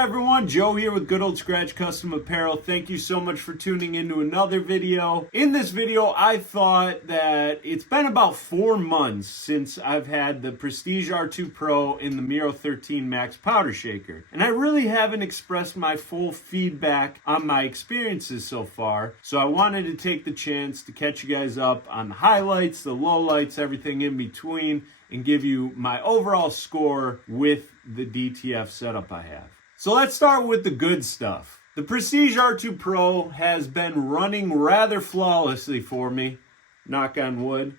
everyone, Joe here with Good Old Scratch Custom Apparel. Thank you so much for tuning into another video. In this video, I thought that it's been about 4 months since I've had the Prestige R2 Pro in the Miro 13 Max powder shaker. And I really haven't expressed my full feedback on my experiences so far. So I wanted to take the chance to catch you guys up on the highlights, the lowlights, everything in between, and give you my overall score with the DTF setup I have. So let's start with the good stuff. The Prestige R2 Pro has been running rather flawlessly for me, knock on wood,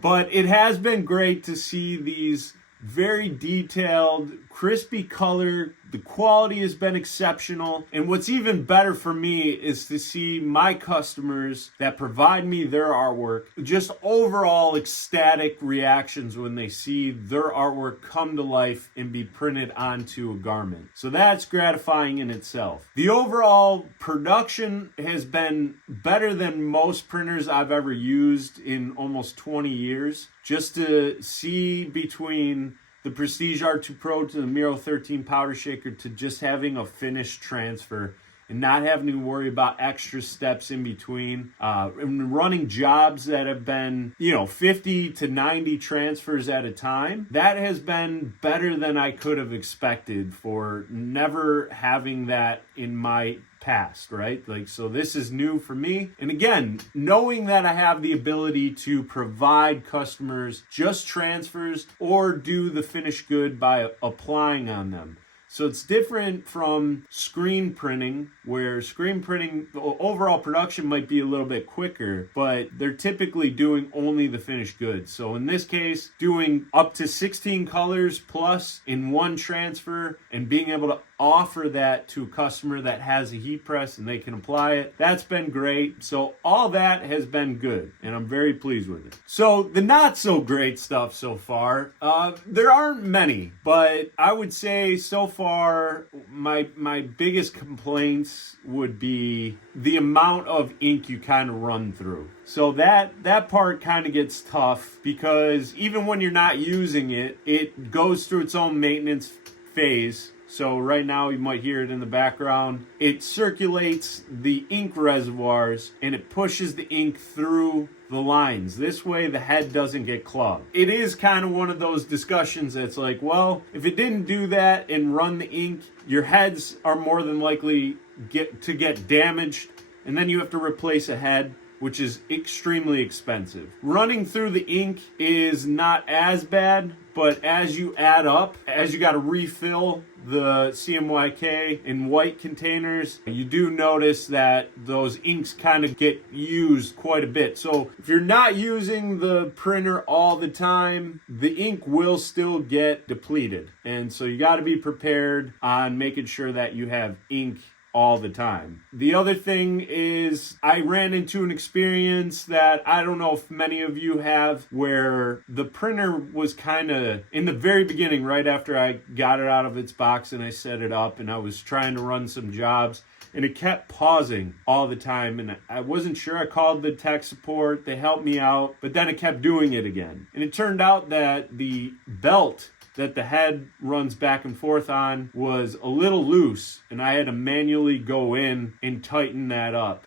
but it has been great to see these very detailed, crispy color. The quality has been exceptional. And what's even better for me is to see my customers that provide me their artwork, just overall ecstatic reactions when they see their artwork come to life and be printed onto a garment. So that's gratifying in itself. The overall production has been better than most printers I've ever used in almost 20 years. Just to see between the Prestige R2 Pro to the Miro 13 powder shaker to just having a finished transfer and not having to worry about extra steps in between, and running jobs that have been, 50 to 90 transfers at a time, that has been better than I could have expected for never having that in my past, right? So this is new for me. And again, knowing that I have the ability to provide customers just transfers or do the finished good by applying on them. So it's different from screen printing, where screen printing, the overall production might be a little bit quicker, but they're typically doing only the finished goods. So in this case, doing up to 16 colors plus in one transfer and being able to offer that to a customer that has a heat press and they can apply it, that's been great. So all that has been good and I'm very pleased with it. So the not so great stuff so far, there aren't many, but I would say so far my biggest complaints would be the amount of ink you kind of run through. So that part kind of gets tough because even when you're not using it, it goes through its own maintenance phase. So right now you might hear it in the background. It circulates the ink reservoirs and it pushes the ink through the lines. This way the head doesn't get clogged. It is kind of one of those discussions that's like, well, if it didn't do that and run the ink, your heads are more than likely to get damaged, and then you have to replace a head, which is extremely expensive. Running through the ink is not as bad, but as you add up, as you got to refill the CMYK in white containers, you do notice that those inks kind of get used quite a bit. So if you're not using the printer all the time, the ink will still get depleted. And so you got to be prepared on making sure that you have ink all the time. The other thing is I ran into an experience that I don't know if many of you have, where the printer was kind of in the very beginning, right after I got it out of its box and I set it up and I was trying to run some jobs, and it kept pausing all the time, and I wasn't sure. I called the tech support, they helped me out, but then it kept doing it again. And it turned out that the belt that the head runs back and forth on was a little loose, and I had to manually go in and tighten that up,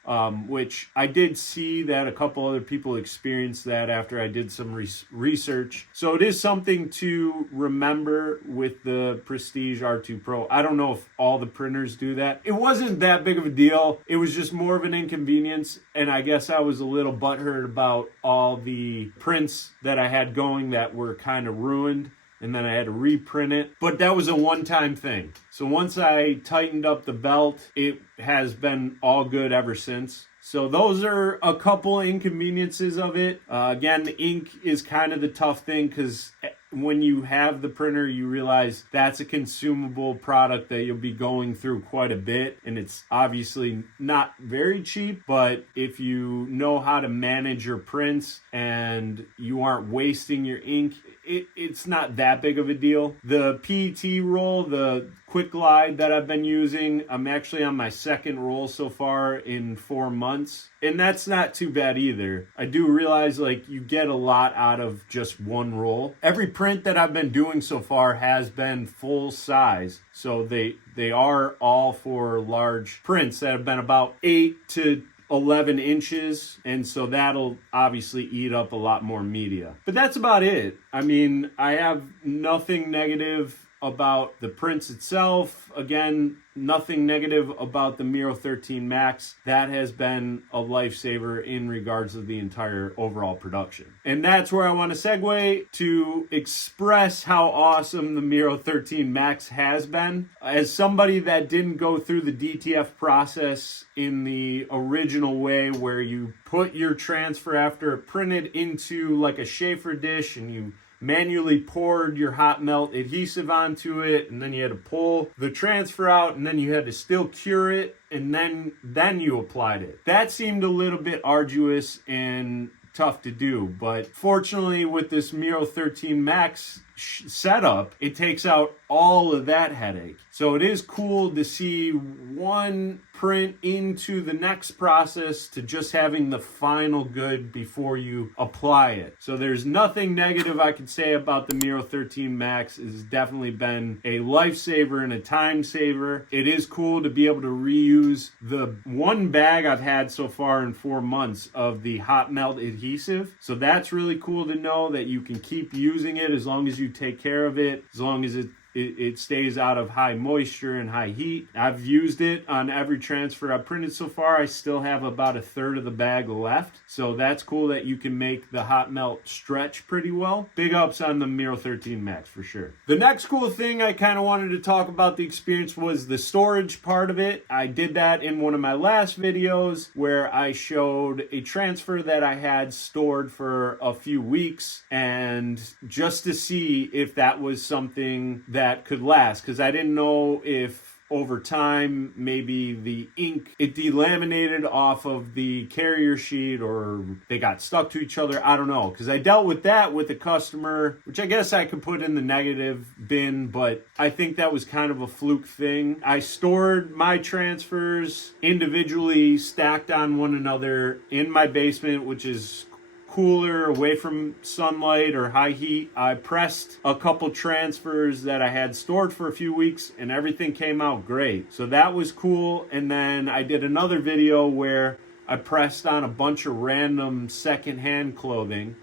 which I did see that a couple other people experienced that after I did some research. So it is something to remember with the Prestige R2 Pro. I don't know if all the printers do that. It wasn't that big of a deal. It was just more of an inconvenience, and I guess I was a little butthurt about all the prints that I had going that were kind of ruined, and then I had to reprint it. But that was a one-time thing. So once I tightened up the belt, it has been all good ever since. So those are a couple inconveniences of it. Again, the ink is kind of the tough thing because when you have the printer, you realize that's a consumable product that you'll be going through quite a bit. And it's obviously not very cheap, but if you know how to manage your prints and you aren't wasting your ink, it's not that big of a deal. The PET roll, the quick glide that I've been using, I'm actually on my second roll so far in 4 months, and that's not too bad either. I do realize like you get a lot out of just one roll. Every print that I've been doing so far has been full size, so they are all for large prints that have been about 8 to 11 inches, and so that'll obviously eat up a lot more media. But that's about it. I mean, I have nothing negative about the prints itself. Again, nothing negative about the Miro 13 Max. That has been a lifesaver in regards to the entire overall production. And that's where I want to segue to express how awesome the Miro 13 Max has been. As somebody that didn't go through the DTF process in the original way where you put your transfer after it printed into like a Schaefer dish and you manually poured your hot melt adhesive onto it, and then you had to pull the transfer out, and then you had to still cure it, and then you applied it. That seemed a little bit arduous and tough to do, but fortunately with this Miro 13 Max setup, it takes out all of that headache. So it is cool to see one print into the next process to just having the final good before you apply it. So there's nothing negative I can say about the Miro 13 Max. It has definitely been a lifesaver and a time saver. It is cool to be able to reuse the one bag I've had so far in 4 months of the hot melt adhesive. So that's really cool to know that you can keep using it as long as you take care of it, as long as it stays out of high moisture and high heat. I've used it on every transfer I've printed so far. I still have about 1/3 of the bag left. So that's cool that you can make the hot melt stretch pretty well. Big ups on the Miro 13 Max for sure. The next cool thing I kind of wanted to talk about the experience was the storage part of it. I did that in one of my last videos where I showed a transfer that I had stored for a few weeks, and just to see if that was something that could last, because I didn't know if over time maybe the ink, it delaminated off of the carrier sheet or they got stuck to each other. I don't know, because I dealt with that with a customer, which I guess I could put in the negative bin, but I think that was kind of a fluke thing. I stored my transfers individually stacked on one another in my basement, which is cooler, away from sunlight or high heat. I pressed a couple transfers that I had stored for a few weeks and everything came out great. So that was cool. And then I did another video where I pressed on a bunch of random secondhand clothing.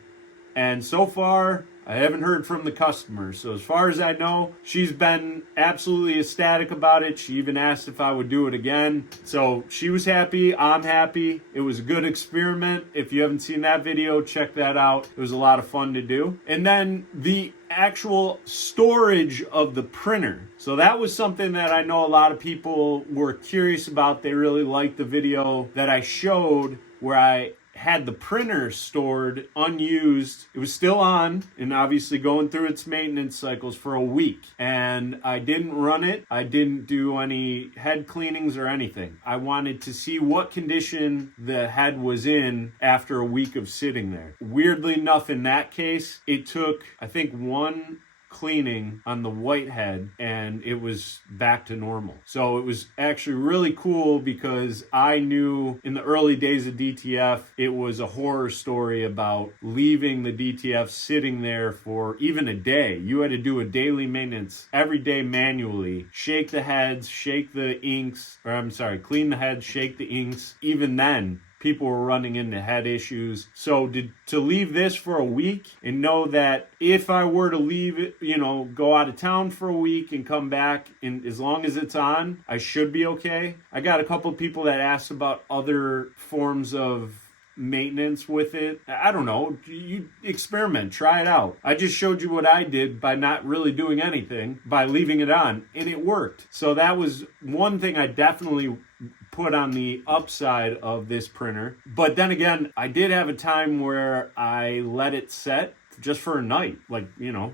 And so far, I haven't heard from the customer. So as far as I know, she's been absolutely ecstatic about it. She even asked if I would do it again. So she was happy. I'm happy. It was a good experiment. If you haven't seen that video, check that out. It was a lot of fun to do. And then the actual storage of the printer. So that was something that I know a lot of people were curious about. They really liked the video that I showed where I had the printer stored unused. It was still on and obviously going through its maintenance cycles for a week. And I didn't run it. I didn't do any head cleanings or anything. I wanted to see what condition the head was in after a week of sitting there. Weirdly enough, in that case, it took, I think, one cleaning on the white head and it was back to normal. So it was actually really cool because I knew in the early days of DTF, it was a horror story about leaving the DTF sitting there for even a day. You had to do a daily maintenance every day manually, shake the heads, shake the inks, clean the heads, shake the inks. Even then, people were running into head issues. So to leave this for a week and know that if I were to leave it, go out of town for a week and come back, and as long as it's on, I should be okay. I got a couple of people that asked about other forms of maintenance with it. I don't know. You experiment, try it out. I just showed you what I did by not really doing anything, by leaving it on, and it worked. So that was one thing I definitely put on the upside of this printer. But then again, I did have a time where I let it set just for a night,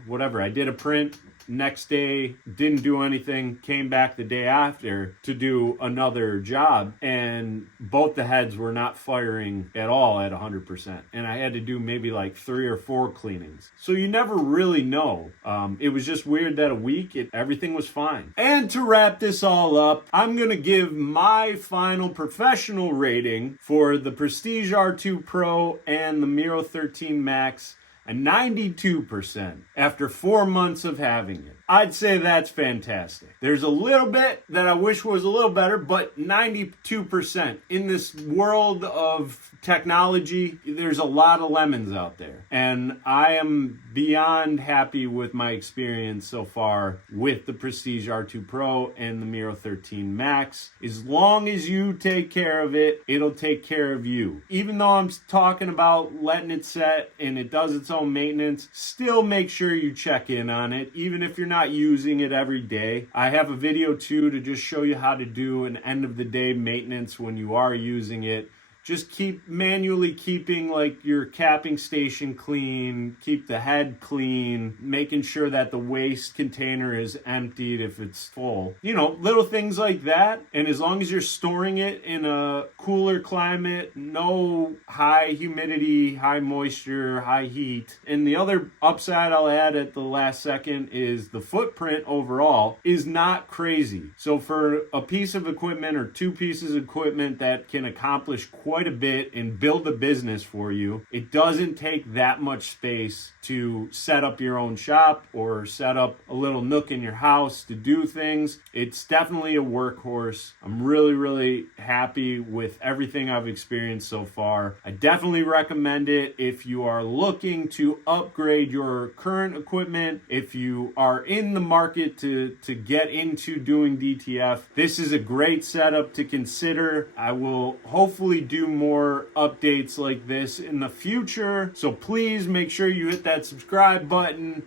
whatever. I did a print, next day, didn't do anything, came back the day after to do another job, and both the heads were not firing at all at 100%. And I had to do maybe like 3 or 4 cleanings. So you never really know. It was just weird that a week, everything was fine. And to wrap this all up, I'm going to give my final professional rating for the Prestige R2 Pro and the Miro 13 Max a 92% after 4 months of having it. I'd say that's fantastic. There's a little bit that I wish was a little better, but 92%. In this world of technology, there's a lot of lemons out there. And I am beyond happy with my experience so far with the Prestige R2 Pro and the Miro 13 Max. As long as you take care of it, it'll take care of you. Even though I'm talking about letting it set and it does its own maintenance, still make sure you check in on it, even if you're not using it every day. I have a video too to just show you how to do an end of the day maintenance when you are using it. Just keep manually keeping like your capping station clean, keep the head clean, making sure that the waste container is emptied if it's full. You know, little things like that. And as long as you're storing it in a cooler climate, no high humidity, high moisture, high heat. And the other upside I'll add at the last second is the footprint overall is not crazy. So for a piece of equipment or 2 pieces of equipment that can accomplish quite a bit and build a business for you, it doesn't take that much space to set up your own shop or set up a little nook in your house to do things. It's definitely a workhorse. I'm really happy with everything I've experienced so far. I definitely recommend it if you are looking to upgrade your current equipment, if you are in the market to get into doing DTF. This is a great setup to consider. I will hopefully do more updates like this in the future, so please make sure you hit that subscribe button.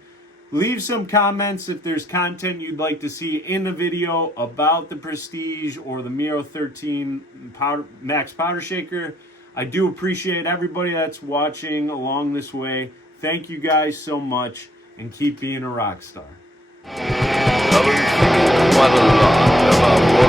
Leave some comments if there's content you'd like to see in the video about the Prestige or the Miro 13 Max Powder Shaker. I do appreciate everybody that's watching along this way. Thank you guys so much, and keep being a rock star. I was thinking quite a lot about what